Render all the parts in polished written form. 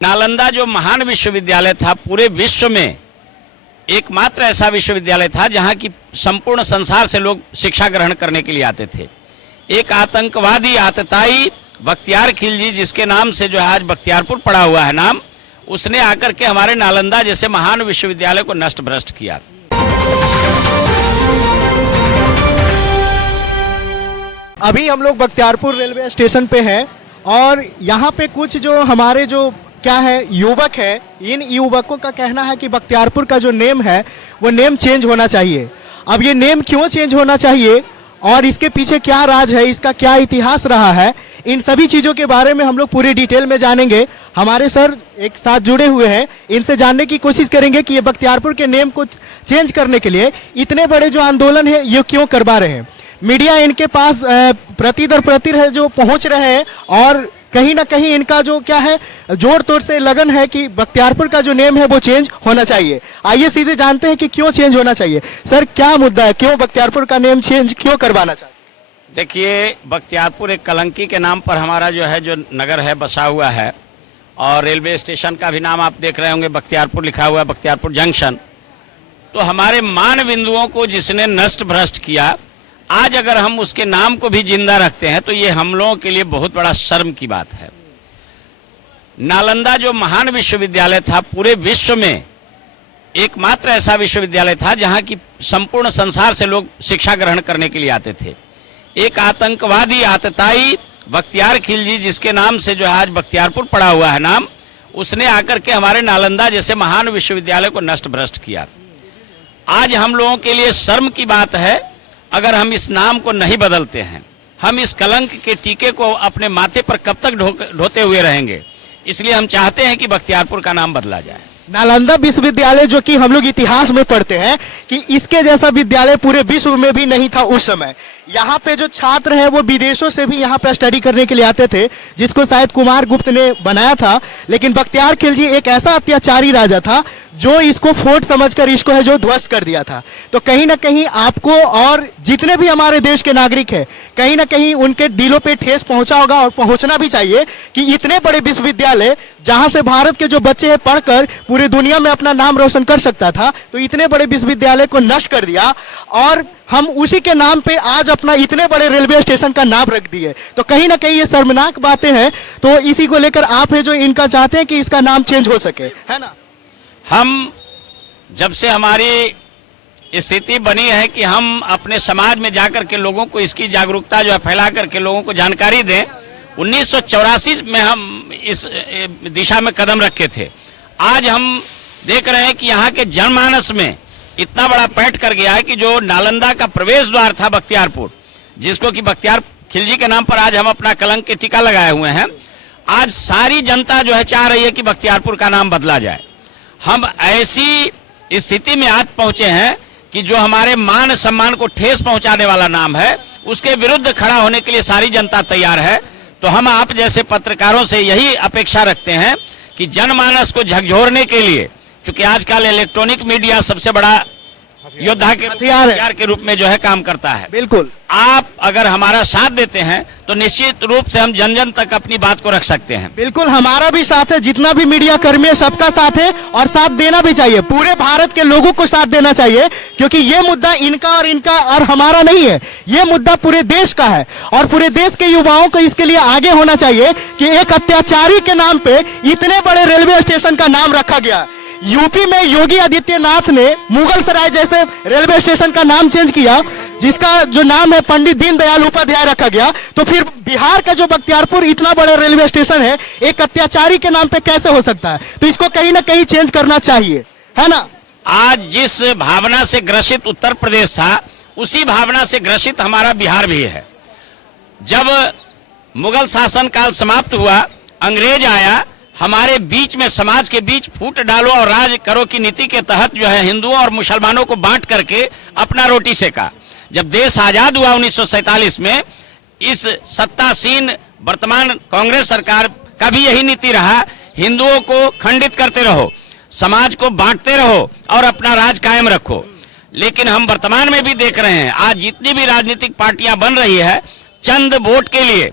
नालंदा जो महान विश्वविद्यालय था, पूरे विश्व में एकमात्र ऐसा विश्वविद्यालय था जहां की संपूर्ण संसार से लोग शिक्षा ग्रहण करने के लिए आते थे। एक आतंकवादी आतताई बख्तियार खिलजी, जिसके नाम से जो है आज बख्तियारपुर पड़ा हुआ है नाम, उसने आकर के हमारे नालंदा जैसे महान विश्वविद्यालय को नष्ट भ्रष्ट किया। अभी हम लोग बख्तियारपुर रेलवे स्टेशन पे हैं और यहाँ पे कुछ जो हमारे जो क्या है युवक है, इन युवकों का कहना है कि बख्तियारपुर का जो नेम है वो नेम चेंज होना चाहिए। अब ये नेम क्यों चेंज होना चाहिए और इसके पीछे क्या राज है, इसका क्या इतिहास रहा है, इन सभी चीजों के बारे में हम लोग पूरी डिटेल में जानेंगे। हमारे सर एक साथ जुड़े हुए हैं, इनसे जानने की कोशिश करेंगे कि ये बख्तियारपुर के नेम को चेंज करने के लिए इतने बड़े जो आंदोलन है ये क्यों करवा रहे हैं। मीडिया इनके पास प्रति दर प्रति है जो पहुंच रहे हैं और कहीं ना कहीं इनका जो क्या है जोर तोड़ से लगन है कि बख्तियारपुर का जो नेम है वो चेंज होना चाहिए। आइए सीधे जानते हैं कि क्यों चेंज होना चाहिए। सर क्या मुद्दा है, क्यों बख्तियारपुर का नेम चेंज क्यों करवाना चाहिए? देखिए, बख्तियारपुर एक कलंकी के नाम पर हमारा जो है जो नगर है बसा हुआ है और रेलवे स्टेशन का भी नाम आप देख रहे होंगे बख्तियारपुर लिखा हुआ है, बख्तियारपुर जंक्शन। तो हमारे मान बिंदुओं को जिसने नष्ट भ्रष्ट किया, आज अगर हम उसके नाम को भी जिंदा रखते हैं तो ये हम लोगों के लिए बहुत बड़ा शर्म की बात है। नालंदा जो महान विश्वविद्यालय था, पूरे विश्व में एकमात्र ऐसा विश्वविद्यालय था जहां की संपूर्ण संसार से लोग शिक्षा ग्रहण करने के लिए आते थे। एक आतंकवादी आतताई बख्तियार खिलजी, जिसके नाम से जो है आज बख्तियारपुर पड़ा हुआ है नाम, उसने आकर के हमारे नालंदा जैसे महान विश्वविद्यालय को नष्ट भ्रष्ट किया। आज हम लोगों के लिए शर्म की बात है अगर हम इस नाम को नहीं बदलते हैं। हम इस कलंक के टीके को अपने माथे पर कब तक ढोते हुए रहेंगे। इसलिए हम चाहते हैं कि बख्तियारपुर का नाम बदला जाए। नालंदा विश्वविद्यालय जो कि हम लोग इतिहास में पढ़ते हैं कि इसके जैसा विद्यालय पूरे विश्व में भी नहीं था उस समय। यहाँ पे जो छात्र हैं वो विदेशों से भी यहाँ पे स्टडी करने के लिए आते थे, जिसको शायद कुमार गुप्त ने बनाया था। लेकिन बख्तियार खिलजी एक ऐसा अत्याचारी राजा था जो इसको फोर्ट समझकर इसको है जो ध्वस्त कर दिया था। तो कहीं ना कहीं आपको और जितने भी हमारे देश के नागरिक हैं, कहीं ना कहीं उनके दिलों पे ठेस पहुंचा होगा और पहुंचना भी चाहिए कि इतने बड़े विश्वविद्यालय जहां से भारत के जो बच्चे हैं पढ़कर पूरे दुनिया में अपना नाम रोशन कर सकता था, तो इतने बड़े विश्वविद्यालय को नष्ट कर दिया और हम उसी के नाम पे आज अपना इतने बड़े रेलवे स्टेशन का नाम रख दिए। तो कहीं ना कहीं ये शर्मनाक बातें हैं। तो इसी को लेकर आप है जो इनका चाहते हैं कि इसका नाम चेंज हो सके, है ना? हम जब से हमारी स्थिति बनी है कि हम अपने समाज में जाकर के लोगों को इसकी जागरूकता जो है फैला करके लोगों को जानकारी दें, 1984 में हम इस दिशा में कदम रखे थे। आज हम देख रहे हैं कि यहाँ के जनमानस में इतना बड़ा पैठ कर गया है कि जो नालंदा का प्रवेश द्वार था बख्तियारपुर, जिसको कि बख्तियार खिलजी के नाम पर आज हम अपना कलंक के टीका लगाए हुए हैं, आज सारी जनता जो है चाह रही है कि बख्तियारपुर का नाम बदला जाए। हम ऐसी स्थिति में आज पहुंचे हैं कि जो हमारे मान सम्मान को ठेस पहुंचाने वाला नाम है उसके विरुद्ध खड़ा होने के लिए सारी जनता तैयार है। तो हम आप जैसे पत्रकारों से यही अपेक्षा रखते हैं कि जनमानस को झकझोरने के लिए, क्योंकि आजकल इलेक्ट्रॉनिक मीडिया सबसे बड़ा योद्धा के हथियार के रूप में जो है काम करता है। बिल्कुल, आप अगर हमारा साथ देते हैं तो निश्चित रूप से हम जन जन तक अपनी बात को रख सकते हैं। बिल्कुल हमारा भी साथ है, जितना भी मीडिया कर्मी है सबका साथ है और साथ देना भी चाहिए। पूरे भारत के लोगों को साथ देना चाहिए, क्योंकि ये मुद्दा इनका और हमारा नहीं है, ये मुद्दा पूरे देश का है और पूरे देश के युवाओं को इसके लिए आगे होना चाहिए कि एक अत्याचारी के नाम पे इतने बड़े रेलवे स्टेशन का नाम रखा गया। यूपी में योगी आदित्यनाथ ने मुगल सराय जैसे रेलवे स्टेशन का नाम चेंज किया, जिसका जो नाम है पंडित दीनदयाल उपाध्याय रखा गया। तो फिर बिहार का जो बख्तियारपुर इतना बड़ा रेलवे स्टेशन है एक अत्याचारी के नाम पे कैसे हो सकता है? तो इसको कहीं ना कहीं चेंज करना चाहिए, है ना? आज जिस भावना से ग्रसित उत्तर प्रदेश था, उसी भावना से ग्रसित हमारा बिहार भी है। जब मुगल शासन काल समाप्त हुआ, अंग्रेज आया, हमारे बीच में समाज के बीच फूट डालो और राज करो की नीति के तहत जो है हिंदुओं और मुसलमानों को बांट करके अपना रोटी सेका। जब देश आजाद हुआ 1947 में, इस सत्तासीन वर्तमान कांग्रेस सरकार का भी यही नीति रहा, हिंदुओं को खंडित करते रहो, समाज को बांटते रहो और अपना राज कायम रखो। लेकिन हम वर्तमान में भी देख रहे हैं आज जितनी भी राजनीतिक पार्टियां बन रही है, चंद वोट के लिए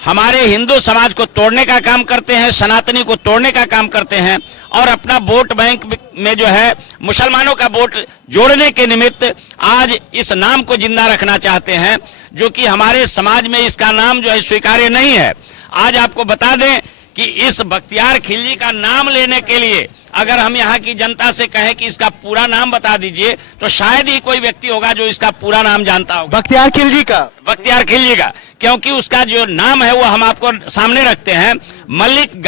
हमारे हिंदू समाज को तोड़ने का काम करते हैं, सनातनी को तोड़ने का काम करते हैं और अपना वोट बैंक में जो है मुसलमानों का वोट जोड़ने के निमित्त आज इस नाम को जिंदा रखना चाहते हैं, जो कि हमारे समाज में इसका नाम जो है स्वीकार्य नहीं है। आज आपको बता दें कि इस बख्तियार खिलजी का नाम लेने के लिए अगर हम यहाँ की जनता से कहें कि इसका पूरा नाम बता दीजिए तो शायद ही कोई व्यक्ति होगा जो इसका पूरा नाम जानता होगा। बख्तियार खिलजी का, बख्तियार खिलजी का, क्योंकि उसका जो नाम है वो हम आपको सामने रखते हैं, मलिक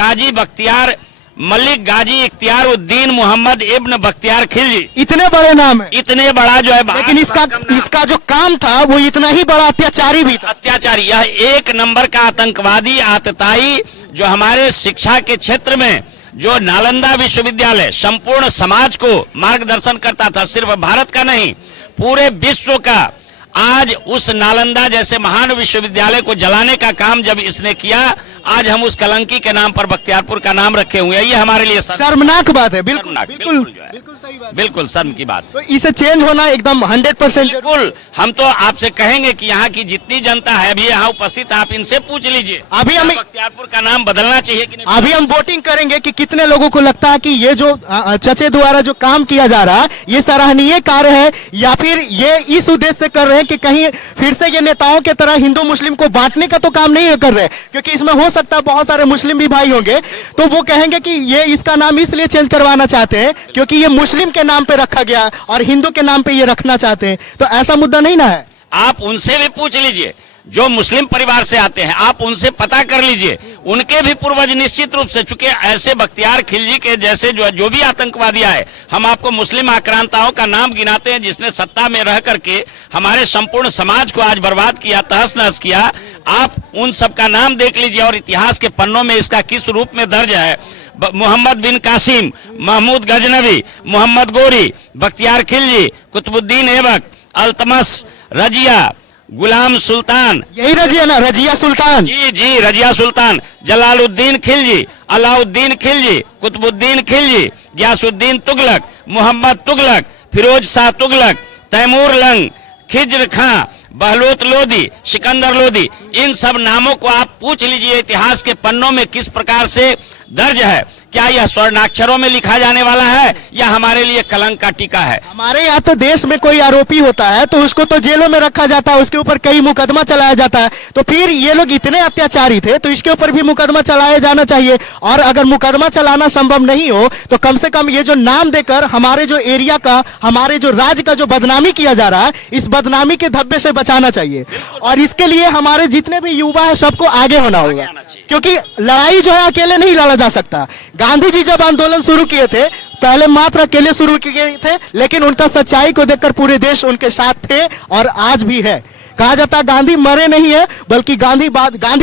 गाजी इख्तियार उद्दीन मोहम्मद इब्न बख्तियार खिलजी। इतने बड़े नाम है, इतने बड़ा जो है, लेकिन इसका जो काम था वो इतना ही बड़ा अत्याचारी भी था। अत्याचारी, यह एक नंबर का आतंकवादी, आतताई, जो हमारे शिक्षा के क्षेत्र में जो नालंदा विश्वविद्यालय संपूर्ण समाज को मार्गदर्शन करता था, सिर्फ भारत का नहीं पूरे विश्व का, आज उस नालंदा जैसे महान विश्वविद्यालय को जलाने का काम जब इसने किया, आज हम उस कलंकी के नाम पर बख्तियारपुर का नाम रखे हुए हैं। ये हमारे लिए शर्मनाक बात है। बिल्कुल बिल्कुल सही बात, बिल्कुल शर्म की बात। तो इसे चेंज होना एकदम 100%। बिल्कुल, हम तो आपसे कहेंगे कि यहाँ की जितनी जनता है अभी यहाँ उपस्थित, आप इनसे पूछ लीजिए अभी हम बख्तियारपुर का नाम बदलना चाहिए कि नहीं। अभी हम वोटिंग करेंगे कि कितने लोगों को लगता है कि ये जो चचे द्वारा जो काम किया जा रहा है ये सराहनीय कार्य है, या फिर ये इस उद्देश्य से कर रहे हैं कि कहीं फिर से ये नेताओं के तरह हिंदू मुस्लिम को बांटने का तो काम नहीं कर रहे, क्योंकि इसमें हो सकता है बहुत सारे मुस्लिम भी भाई होंगे तो वो कहेंगे कि ये इसका नाम इसलिए चेंज करवाना चाहते हैं क्योंकि ये मुस्लिम के नाम पे रखा गया और हिंदू के नाम पे ये रखना चाहते हैं। तो ऐसा मुद्दा नहीं ना है। आप उनसे भी पूछ लीजिए जो मुस्लिम परिवार से आते हैं, आप उनसे पता कर लीजिए, उनके भी पूर्वज निश्चित रूप से, चूंकि ऐसे बख्तियार खिलजी के जैसे जो भी आतंकवादी आए, हम आपको मुस्लिम आक्रांताओं का नाम गिनाते हैं जिसने सत्ता में रह करके हमारे संपूर्ण समाज को आज बर्बाद किया, तहस नहस किया। आप उन सब का नाम देख लीजिए और इतिहास के पन्नों में इसका किस रूप में दर्ज है। मोहम्मद बिन कासिम, महमूद गजनवी, मोहम्मद गोरी, बख्तियार खिलजी, कुतुबुद्दीन ऐबक, अल्तमस, रजिया, गुलाम सुल्तान, यही रजिया ना, रजिया सुल्तान, जी रजिया सुल्तान, जलालुद्दीन खिलजी, अलाउद्दीन खिलजी, कुतुबुद्दीन खिलजी, गियासुद्दीन तुगलक, मोहम्मद तुगलक, फिरोज शाह तुगलक, तैमूर लंग, खिज्र खां, बहलोत लोदी, सिकंदर लोदी, इन सब नामों को आप पूछ लीजिए इतिहास के पन्नों में किस प्रकार से दर्ज है। क्या यह स्वर्णाक्षरों में लिखा जाने वाला है या हमारे लिए कलंक का टीका है? हमारे यहाँ तो देश में कोई आरोपी होता है तो उसको तो जेलों में रखा जाता है, उसके ऊपर कई मुकदमा चलाया जाता है। तो फिर ये लोग इतने अत्याचारी थे तो इसके ऊपर भी मुकदमा चलाया जाना चाहिए। और अगर मुकदमा चलाना संभव नहीं हो तो कम से कम ये जो नाम देकर हमारे जो एरिया का, हमारे जो राज्य का जो बदनामी किया जा रहा है, इस बदनामी के धब्बे से बचाना चाहिए। और इसके लिए हमारे जितने भी युवा है सबको आगे होना होगा, क्योंकि लड़ाई जो है अकेले नहीं लड़ा जा सकता। गांधी जी जब आंदोलन शुरू किए थे पहले मात्र अकेले शुरू किए थे, लेकिन उनका सच्चाई को देखकर पूरे देश उनके साथ थे और आज भी है। कहा जाता है गांधी मरे नहीं है बल्कि गांधी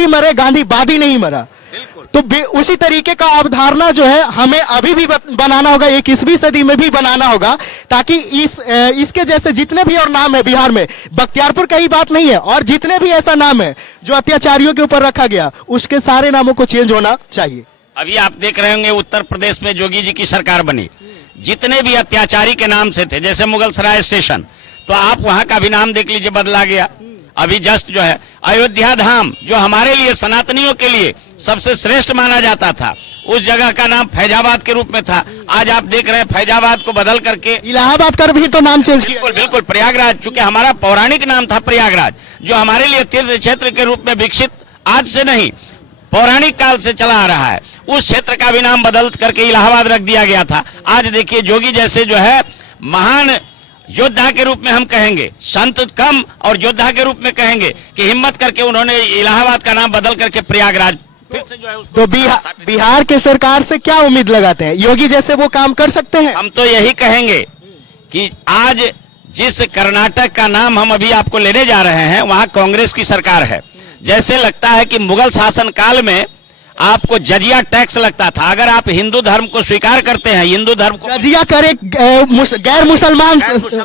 मरे, गांधीवादी नहीं मरा। तो उसी तरीके का अवधारणा जो है हमें अभी भी बनाना होगा, 21वीं सदी में भी बनाना होगा, ताकि इसके जैसे जितने भी और नाम है बिहार में, बख्तियारपुर का ही बात नहीं है, और जितने भी ऐसा नाम है जो अत्याचारियों के ऊपर रखा गया उसके सारे नामों को चेंज होना चाहिए। अभी आप देख रहे होंगे उत्तर प्रदेश में योगी जी की सरकार बनी, जितने भी अत्याचारी के नाम से थे, जैसे मुगल सराय स्टेशन, तो आप वहां का भी नाम देख लीजिए बदला गया। अभी जस्ट जो है अयोध्या धाम, जो हमारे लिए सनातनियों के लिए सबसे श्रेष्ठ माना जाता था, उस जगह का नाम फैजाबाद के रूप में था। आज आप देख रहे हैं फैजाबाद को बदल करके इलाहाबाद कर भी तो नाम चेंज किया। बिल्कुल प्रयागराज, चूंकि हमारा पौराणिक नाम था प्रयागराज, जो हमारे लिए तीर्थ क्षेत्र के रूप में विकसित आज से नहीं पौराणिक काल से चला आ रहा है, उस क्षेत्र का भी नाम बदल करके इलाहाबाद रख दिया गया था। आज देखिए योगी जैसे जो है महान योद्धा के रूप में हम कहेंगे, संत कम और योद्धा के रूप में कहेंगे कि हिम्मत करके उन्होंने इलाहाबाद का नाम बदल करके प्रयागराज फिर से जो है तो बिहार के सरकार से क्या उम्मीद लगाते हैं? योगी जैसे वो काम कर सकते हैं? हम तो यही कहेंगे कि आज जिस कर्नाटक का नाम हम अभी आपको लेने जा रहे हैं वहां कांग्रेस की सरकार है। जैसे लगता है कि मुगल शासन काल में आपको जजिया टैक्स लगता था। अगर आप हिंदू धर्म को स्वीकार करते हैं, हिंदू धर्म को जजिया करे गैर मुसलमान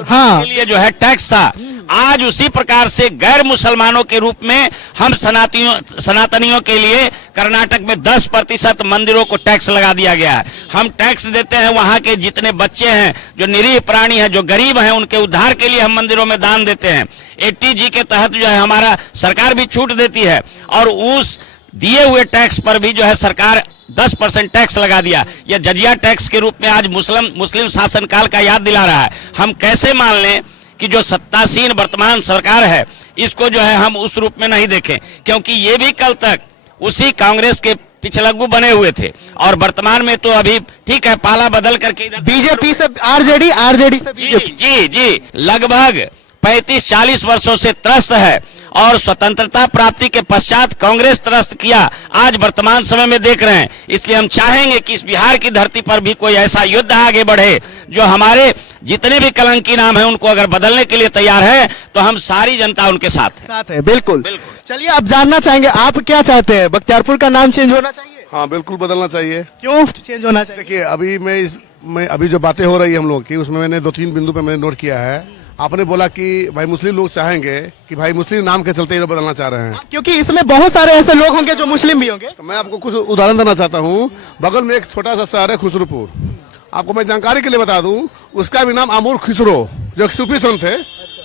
हाँ के लिए जो है टैक्स था, आज उसी प्रकार से गैर मुसलमानों के रूप में हम सनातनियों के लिए कर्नाटक में 10% मंदिरों को टैक्स लगा दिया गया है। हम टैक्स देते हैं, वहां के जितने बच्चे हैं, जो निरीह प्राणी हैं, जो गरीब हैं, उनके उद्धार के लिए हम मंदिरों में दान देते हैं। 80G के तहत जो है हमारा सरकार भी छूट देती है, और उस दिए हुए टैक्स पर भी जो है सरकार 10% टैक्स लगा दिया। यह जजिया टैक्स के रूप में आज मुस्लिम शासनकाल का याद दिला रहा है। हम कैसे मान लें कि जो सत्तासीन वर्तमान सरकार है, इसको जो है हम उस रूप में नहीं देखें, क्योंकि ये भी कल तक उसी कांग्रेस के पिछलग्गू बने हुए थे, और वर्तमान में तो अभी ठीक है पाला बदल करके इधर बीजेपी से आरजेडी से बीजेपी। जी लगभग 35-40 वर्षों से त्रस्त है, और स्वतंत्रता प्राप्ति के पश्चात कांग्रेस त्रस्त किया, आज वर्तमान समय में देख रहे हैं। इसलिए हम चाहेंगे कि इस बिहार की धरती पर भी कोई ऐसा युद्ध आगे बढ़े, जो हमारे जितने भी कलंकी नाम है उनको अगर बदलने के लिए तैयार है, तो हम सारी जनता उनके साथ है। बिल्कुल। चलिए, आप जानना चाहेंगे, आप क्या चाहते हैं, बख्तियारपुर का नाम चेंज होना चाहिए? हाँ, बिल्कुल बदलना चाहिए। क्यों चेंज होना चाहिए? देखिए, अभी मैं अभी जो बातें हो रही है हम लोग की, उसमें मैंने 2-3 बिंदु पे मैंने नोट किया है। आपने बोला कि भाई मुस्लिम लोग चाहेंगे कि भाई मुस्लिम नाम के चलते ये लोग बदलना चाह रहे हैं, क्योंकि इसमें बहुत सारे ऐसे लोग होंगे जो मुस्लिम भी होंगे। तो मैं आपको कुछ उदाहरण देना चाहता हूँ। बगल में एक छोटा सा शहर है खुसरूपुर, आपको मैं जानकारी के लिए बता दूं, उसका भी नाम आमूर खुसरो, जो एक सूफी संत है,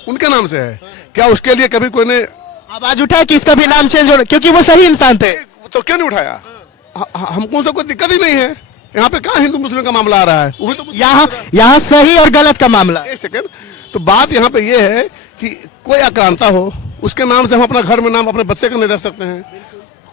उनके नाम से है। क्या उसके लिए कभी कोई ने आवाज उठाया कि इसका भी नाम चेंज होना, क्योंकि वो सही इंसान थे? तो क्यों नहीं उठाया? हमको उससे कोई दिक्कत ही नहीं है। यहाँ पे कहाँ हिंदू मुस्लिम का मामला आ रहा है? वो तो यहाँ सही और गलत का मामला। एक सेकंड, तो बात यहाँ पे ये है कि कोई आक्रांता हो, उसके नाम से हम अपना घर में नाम अपने बच्चे का नहीं रख सकते हैं।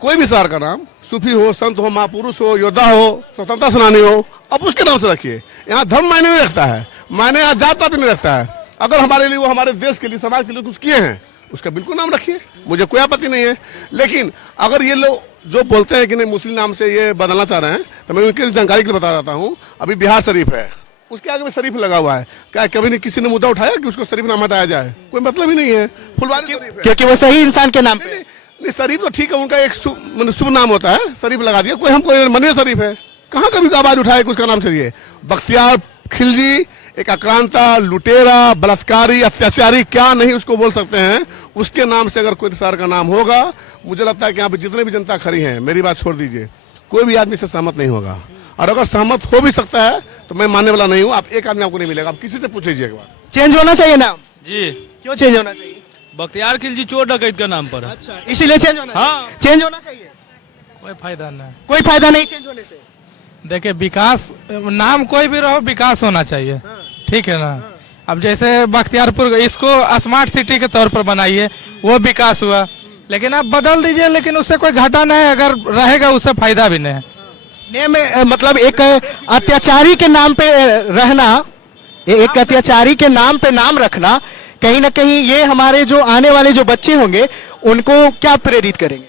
कोई भी शहर का नाम, सूफी हो, संत हो, महापुरुष हो, योद्धा हो, स्वतंत्रता सेनानी हो, अब उसके नाम से रखिए। यहाँ धर्म मायने नहीं रखता है, मायने यहाँ जात पात नहीं रखता है। अगर हमारे लिए, वो हमारे देश के लिए, समाज के लिए कुछ किए हैं, उसका बिल्कुल नाम रखिए, मुझे कोई आपत्ति नहीं है। लेकिन अगर ये लोग जो बोलते हैं कि नहीं मुस्लिम नाम से ये बदलना चाह रहे हैं, तो मैं उनकी जानकारी के लिए बता देता हूँ। अभी बिहार शरीफ है, उसके आगे में शरीफ लगा हुआ है। क्या कभी नहीं किसी ने मुद्दा उठाया कि उसको शरीफ नाम हटाया जाए? कोई मतलब ही नहीं है। फुलवारी शरीफ है, क्योंकि वो सही इंसान के नाम पे। नहीं, शरीफ तो ठीक है, उनका एक शुभ नाम होता है, शरीफ लगा दिया। कोई हमको मनिया शरीफ है, कहाँ कभी आवाज उठाए कि उसका नाम चाहिए? बख्तियार खिलजी एक आक्रांता, लुटेरा, बलात्कारी, अत्याचारी, क्या नहीं उसको बोल सकते हैं, उसके नाम से अगर कोई शहर का नाम होगा, मुझे लगता है कि यहाँ पे जितने भी जनता खड़ी है, मेरी बात छोड़ दीजिए, कोई भी आदमी से सहमत नहीं होगा। और अगर सहमत हो भी सकता है तो मैं मानने वाला नहीं हूँ। आप एक आदमी आपको नहीं मिलेगा, आप किसी से पूछ लीजिए एक बार। चेंज होना चाहिए नाम जी। क्यों चेंज होना चाहिए? बख्तियार खिलजी चोर डकैत का नाम पर है। अच्छा, इसीलिए चेंज होना हाँ। चेंज होना चाहिए। कोई फायदा नहीं, कोई फायदा नहीं चेंज होने से। देखिए विकास, नाम कोई भी रहो, विकास होना चाहिए, ठीक है ना। अब जैसे बख्तियारपुर, इसको स्मार्ट सिटी के तौर पर बनाइए, वो विकास हुआ, लेकिन आप बदल दीजिए, लेकिन उससे कोई घाटा नहीं, अगर रहेगा उससे फायदा भी नहीं है। नेम मतलब एक अत्याचारी के नाम पे रहना, एक अत्याचारी के नाम पे नाम रखना, कहीं ना कहीं ये हमारे जो आने वाले जो बच्चे होंगे उनको क्या प्रेरित करेंगे?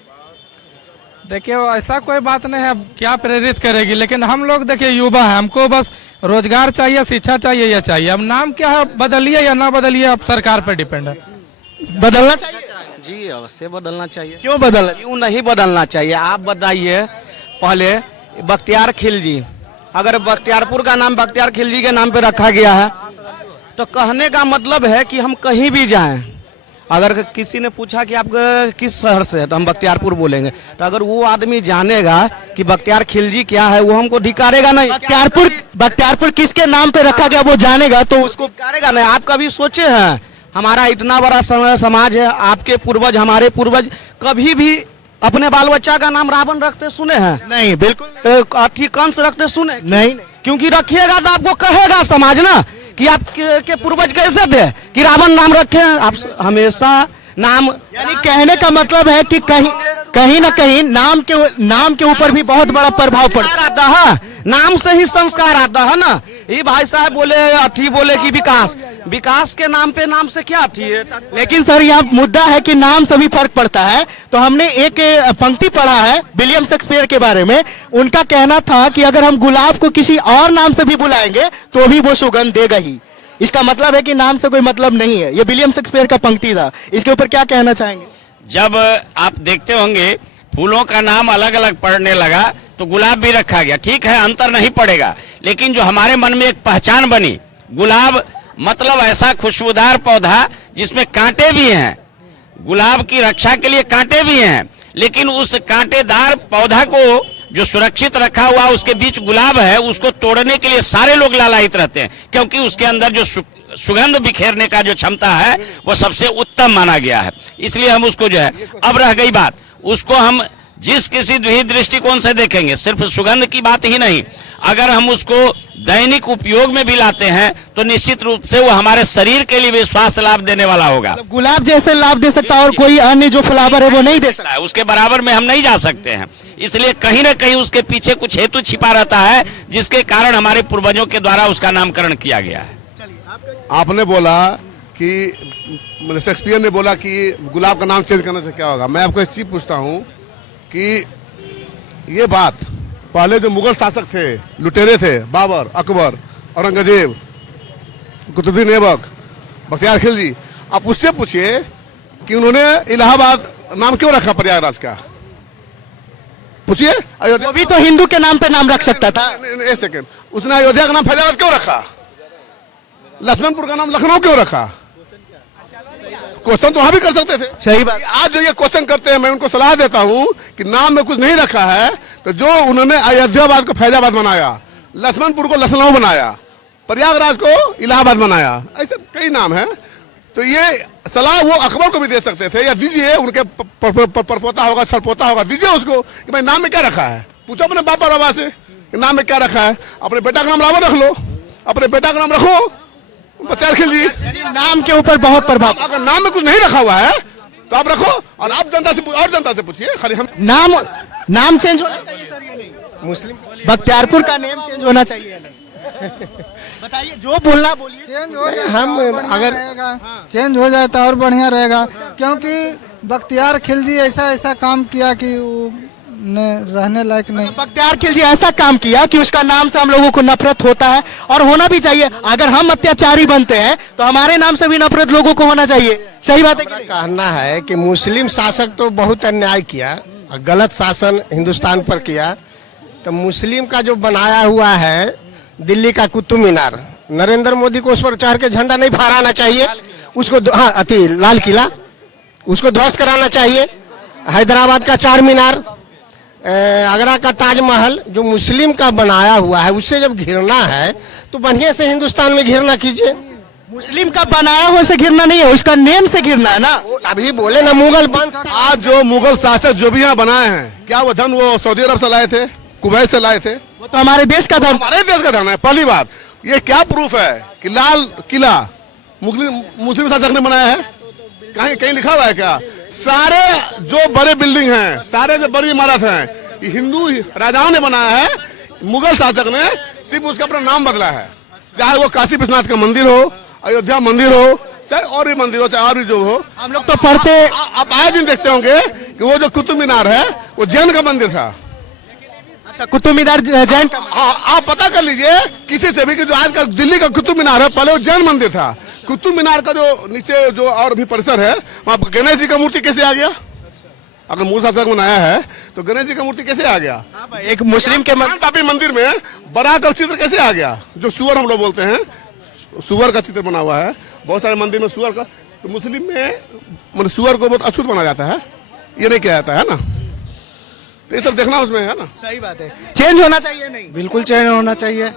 देखिए ऐसा कोई बात नहीं है, अब क्या प्रेरित करेगी, लेकिन हम लोग देखिए युवा है, हमको बस रोजगार चाहिए, शिक्षा चाहिए, या चाहिए। अब नाम क्या है, बदलिए या ना बदलिए, अब सरकार पर डिपेंड है। बदलना चाहिए जी, अवश्य बदलना चाहिए। क्यों बदलना? क्यों नहीं बदलना चाहिए? आप बताइए। पहले बख्तियार खिलजी, अगर बख्तियारपुर का नाम बख्तियार खिलजी के नाम पे रखा गया है, तो कहने का मतलब है कि हम कहीं भी जाएं, अगर किसी ने पूछा कि आप किस शहर से है, तो हम बख्तियारपुर बोलेंगे, तो अगर वो आदमी जानेगा कि बख्तियार खिलजी क्या है, वो हमको धिकारेगा नहीं। बख्तियारपुर किसके नाम पे रखा गया वो जानेगा तो उसको धिकारेगा नहीं। आप कभी सोचे हैं, हमारा इतना बड़ा समाज है, आपके पूर्वज, हमारे पूर्वज कभी भी अपने बाल बच्चा का नाम रावण रखते सुने हैं? नहीं, बिल्कुल अथी कंस रखते सुने? नहीं। क्योंकि रखिएगा तो आपको कहेगा समाज ना कि आप के पूर्वज कैसे थे कि रावण नाम रखे। आप हमेशा नाम, यानी कहने का मतलब है कि कहीं ना कहीं नाम के ऊपर भी बहुत बड़ा प्रभाव पड़ता आता है, नाम से ही संस्कार आता है ना। ये भाई साहब बोले अथी बोले कि विकास के नाम पे नाम से क्या अथी है? लेकिन सर यहाँ मुद्दा है कि नाम से भी फर्क पड़ता है। तो हमने एक पंक्ति पढ़ा है विलियम शेक्सपियर के बारे में, उनका कहना था कि अगर हम गुलाब को किसी और नाम से भी बुलाएंगे तो भी वो सुगंध देगा ही। इसका मतलब है कि नाम से कोई मतलब नहीं है। ये विलियम शेक्सपियर का पंक्ति था, इसके ऊपर क्या कहना चाहेंगे? जब आप देखते होंगे फूलों का नाम अलग अलग पड़ने लगा तो गुलाब भी रखा गया, ठीक है अंतर नहीं पड़ेगा, लेकिन जो हमारे मन में एक पहचान बनी, गुलाब मतलब ऐसा खुशबूदार पौधा जिसमें कांटे भी हैं, गुलाब की रक्षा के लिए कांटे भी हैं, लेकिन उस कांटेदार पौधा को जो सुरक्षित रखा हुआ उसके बीच गुलाब है, उसको तोड़ने के लिए सारे लोग लालायित रहते हैं, क्योंकि उसके अंदर जो सुगंध बिखेरने का जो क्षमता है वो सबसे उत्तम माना गया है। इसलिए हम उसको जो है, अब रह गई बात, उसको हम जिस किसी भी दृष्टिकोण से देखेंगे, सिर्फ सुगंध की बात ही नहीं, अगर हम उसको दैनिक उपयोग में भी लाते हैं तो निश्चित रूप से वो हमारे शरीर के लिए भी स्वास्थ्य लाभ देने वाला होगा। गुलाब जैसे लाभ दे सकता है और कोई अन्य जो फ्लावर है वो नहीं दे सकता। उसके बराबर में हम नहीं जा सकते हैं, इसलिए कहीं ना कहीं उसके पीछे कुछ हेतु छिपा रहता है, जिसके कारण हमारे पूर्वजों के द्वारा उसका नामकरण किया गया है। आपने बोला कि शेक्सपियर ने बोला कि गुलाब का नाम चेंज करने से क्या होगा। मैं आपको एक चीज पूछता हूँ कि ये बात पहले जो मुगल शासक थे, लुटेरे थे, बाबर, अकबर, औरंगजेब, कुतुबुद्दीन ऐबक, बख्तियार खिलजी, आप उससे पूछिए कि उन्होंने इलाहाबाद नाम क्यों रखा प्रयागराज का, पूछिए। अयोध्या वो भी तो हिंदू के नाम पे नाम रख सकता था। एक सेकेंड, उसने अयोध्या का नाम फैजाबाद क्यों रखा, लक्ष्मणपुर का नाम लखनऊ क्यों रखा? क्वेश्चन तो वहां भी कर सकते थे। सही बात। आज जो ये क्वेश्चन करते हैं, मैं उनको सलाह देता हूं कि नाम में कुछ नहीं रखा है, तो जो उन्होंने अयोध्याबाद को फैजाबाद बनाया, लक्ष्मणपुर को लखनऊ बनाया, प्रयागराज को इलाहाबाद बनाया, ऐसे कई नाम है। तो ये सलाह वो अकबर को भी दे सकते थे, या दीजिए, उनके परपोता होगा, सरपोता होगा, दीजिए उसको कि भाई नाम में क्या रखा है। पूछो अपने बाप और बाबा से कि नाम में क्या रखा है। अपने बेटा का नाम रावण रख लो, अपने बेटा का नाम रखो बख्तियार खिलजी। नाम के ऊपर बहुत प्रभाव। अगर नाम में कुछ नहीं रखा हुआ है तो आप रखो, और आप जनता से पूछिए। खाली हम नाम चेंज होना चाहिए सर, ये नहीं मुस्लिम बख्तियारपुर का नेम चेंज होना चाहिए या नहीं? बताइए, जो बोलना बोलिए। चेंज हो जाए, हम अगर चेंज हो जाए तो और बढ़िया रहेगा, क्योंकि बख्तियार खिलजी ऐसा काम किया कि रहने लायक नहीं। बख्तियार खिलजी ऐसा काम किया कि उसका नाम से हम लोगों को नफरत होता है, और होना भी चाहिए। अगर हम अत्याचारी बनते हैं तो हमारे नाम से भी नफरत लोगों को होना चाहिए। सही बात है कि नहीं? कहना है कि मुस्लिम शासक तो बहुत अन्याय किया, गलत शासन हिंदुस्तान पर किया, तो मुस्लिम का जो बनाया हुआ है दिल्ली का कुतुब मीनार, नरेंद्र मोदी को उस पर चढ़ के झंडा नहीं फहराना चाहिए, उसको अति लाल किला उसको ध्वस्त कराना चाहिए। हैदराबाद का चार मीनार, आगरा का ताजमहल जो मुस्लिम का बनाया हुआ है, उससे जब घिरना है तो बढ़िया से हिंदुस्तान में घिरना कीजिए। मुस्लिम का बनाया हुआ से घिरना नहीं है, उसका नेम से घिरना है ना। अभी बोले ना मुगल आज जो मुगल शासक जो भी यहाँ बनाए हैं, क्या वो धन वो सऊदी अरब से लाए थे, कुवैत से लाए थे? वो तो हमारे देश का धर्म, हमारे देश का धन है। पहली बात, ये क्या प्रूफ है कि लाल किला मुस्लिम शासक ने बनाया है? कहीं लिखा हुआ है क्या? सारे जो बड़े बिल्डिंग हैं, सारे जो बड़ी इमारत हैं, ये हिंदू राजाओं ने बनाया है, मुगल शासक ने सिर्फ उसका अपना नाम बदला है। चाहे वो काशी विश्वनाथ का मंदिर हो, अयोध्या मंदिर हो, चाहे और भी मंदिर हो, चाहे और भी जो हो। हम लोग तो पढ़ते, आप आए दिन देखते होंगे कि वो जो कुतुब मीनार है वो जैन का मंदिर था। अच्छा, कुतुब मीनार जैन का? हाँ, आप पता कर लीजिए किसी से भी कि जो आज का दिल्ली का कुतुब मीनार है, पहले वो जैन मंदिर था। कुतुब मीनार का जो नीचे जो और भी परिसर है, वहाँ गणेश जी का मूर्ति कैसे आ गया? अगर मुगल शासक बनाया है तो गणेश जी का मूर्ति कैसे आ गया? एक मुस्लिम के मंदिर में बड़ा का चित्र कैसे आ गया? जो सुअर हम लोग बोलते हैं, सुअर का चित्र बना हुआ है बहुत सारे मंदिर में सुअर का। तो मुस्लिम में मतलब सुअर को बहुत अशुद्ध माना जाता है, ये नहीं किया जाता है ना। तो ये सब देखना उसमें है ना। सही बात है, चेंज होना चाहिए नहीं? बिल्कुल चेंज होना चाहिए।